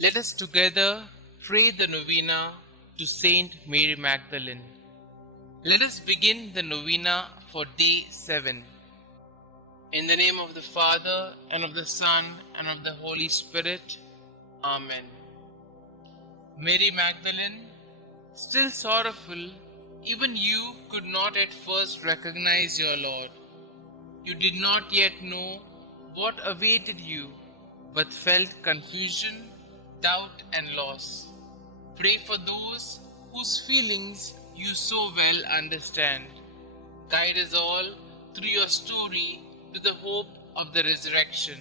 Let us together pray the Novena to St Mary Magdalene. Let us begin the Novena for day 7. In the name of the Father, and of the Son, and of the Holy Spirit. Amen. Mary Magdalene, still sorrowful, even you could not at first recognize your Lord. You did not yet know what awaited you, but felt confusion, doubt, and loss. Pray for those whose feelings you so well understand. Guide us all through your story to the hope of the resurrection.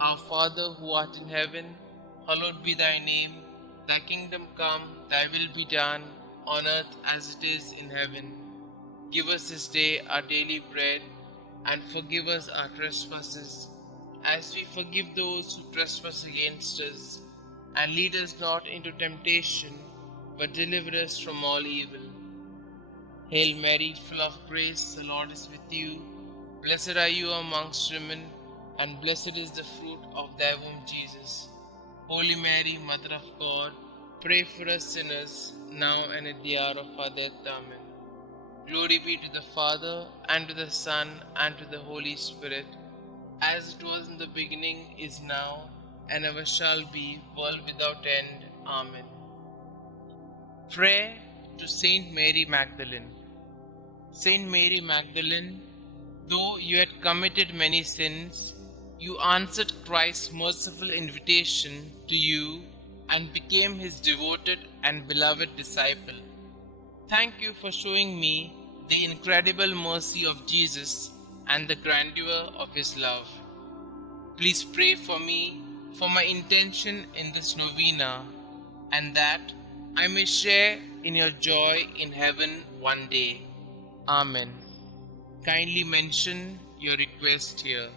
Our Father who art in heaven, hallowed be thy name. Thy kingdom come, thy will be done, on earth as it is in heaven. Give us this day our daily bread, and forgive us our trespasses, as we forgive those who trespass against us. And lead us not into temptation, but deliver us from all evil. Hail Mary, full of grace, the Lord is with you. Blessed are you amongst women, and blessed is the fruit of thy womb, Jesus. Holy Mary, Mother of God, pray for us sinners, now and at the hour of our death. Amen. Glory be to the Father, and to the Son, and to the Holy Spirit, as it was in the beginning, is now, and ever shall be, world without end. Amen. Prayer to St Mary Magdalene. St Mary Magdalene, though you had committed many sins, you answered Christ's merciful invitation to you and became his devoted and beloved disciple. Thank you for showing me the incredible mercy of Jesus and the grandeur of his love. Please pray for me, for my intention in this novena, and that I may share in your joy in heaven one day. Amen. Kindly mention your request here.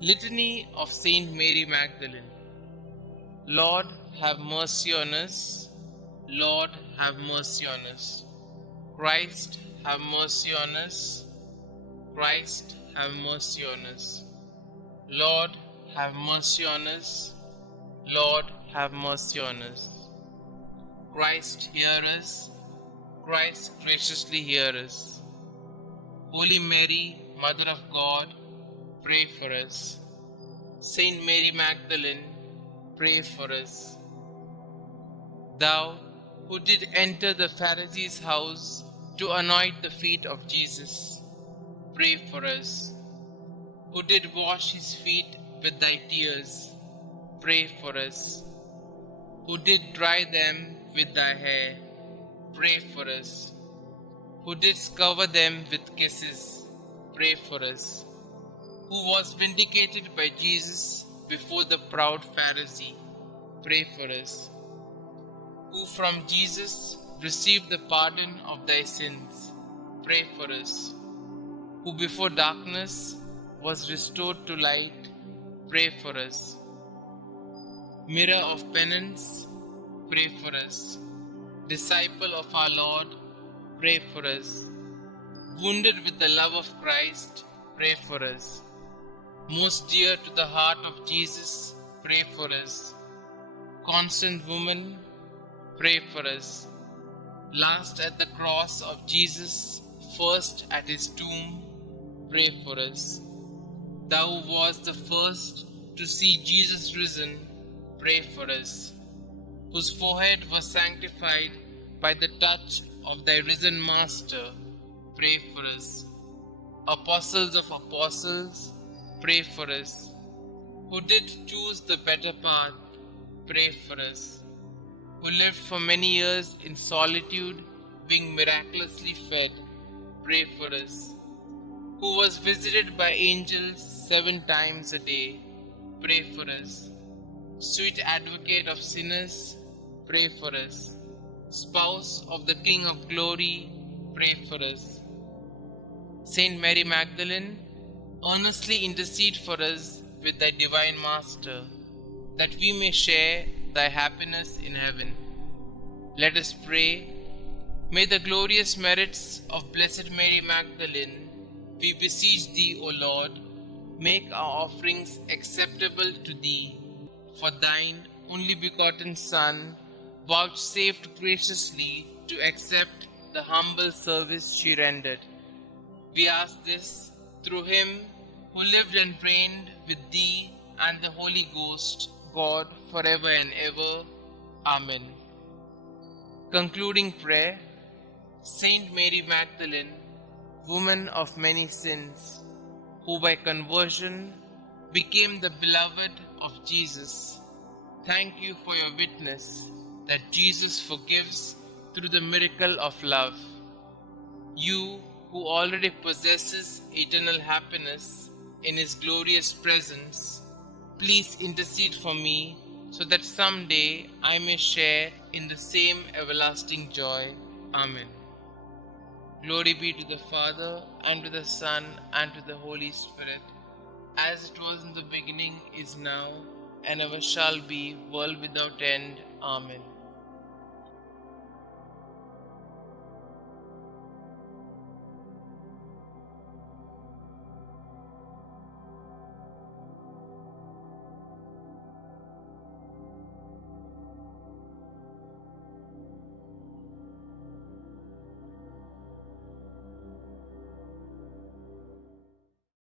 Litany of Saint Mary Magdalene. Lord, have mercy on us. Lord, have mercy on us. Christ, have mercy on us. Christ, have mercy on us. Lord, have mercy on us. Lord, have mercy on us. Christ, hear us. Christ, graciously hear us. Holy Mary, Mother of God, pray for us. Saint Mary Magdalene, pray for us. Thou who did enter the Pharisee's house to anoint the feet of Jesus, pray for us. Who did wash his feet with thy tears, pray for us. Who did dry them with thy hair, pray for us. Who didst cover them with kisses, pray for us. Who was vindicated by Jesus before the proud Pharisee, pray for us. Who from Jesus received the pardon of thy sins, pray for us. Who before darkness was restored to light, pray for us. Mirror of penance, pray for us. Disciple of our Lord, pray for us. Wounded with the love of Christ, pray for us. Most dear to the heart of Jesus, pray for us. Constant woman, pray for us. Last at the cross of Jesus, first at his tomb, pray for us. Thou who wast the first to see Jesus risen, pray for us. Whose forehead was sanctified by the touch of thy risen Master, pray for us. Apostles of apostles, pray for us. Who did choose the better path, pray for us. Who lived for many years in solitude, being miraculously fed, pray for us. Who was visited by angels 7 times a day, pray for us. Sweet advocate of sinners, pray for us. Spouse of the King of glory, pray for us. Saint Mary Magdalene, earnestly intercede for us with thy divine Master, that we may share thy happiness in heaven. Let us pray. May the glorious merits of Blessed Mary Magdalene, we beseech thee, O Lord, make our offerings acceptable to thee. For thine only begotten Son vouchsafed graciously to accept the humble service she rendered. We ask this through him who lived and reigned with thee and the Holy Ghost, God, forever and ever. Amen. Concluding prayer. Saint Mary Magdalene, woman of many sins, who by conversion became the beloved of Jesus, thank you for your witness that Jesus forgives through the miracle of love. You, who already possesses eternal happiness in His glorious presence, please intercede for me so that someday I may share in the same everlasting joy. Amen. Glory be to the Father, and to the Son, and to the Holy Spirit, as it was in the beginning, is now, and ever shall be, world without end. Amen.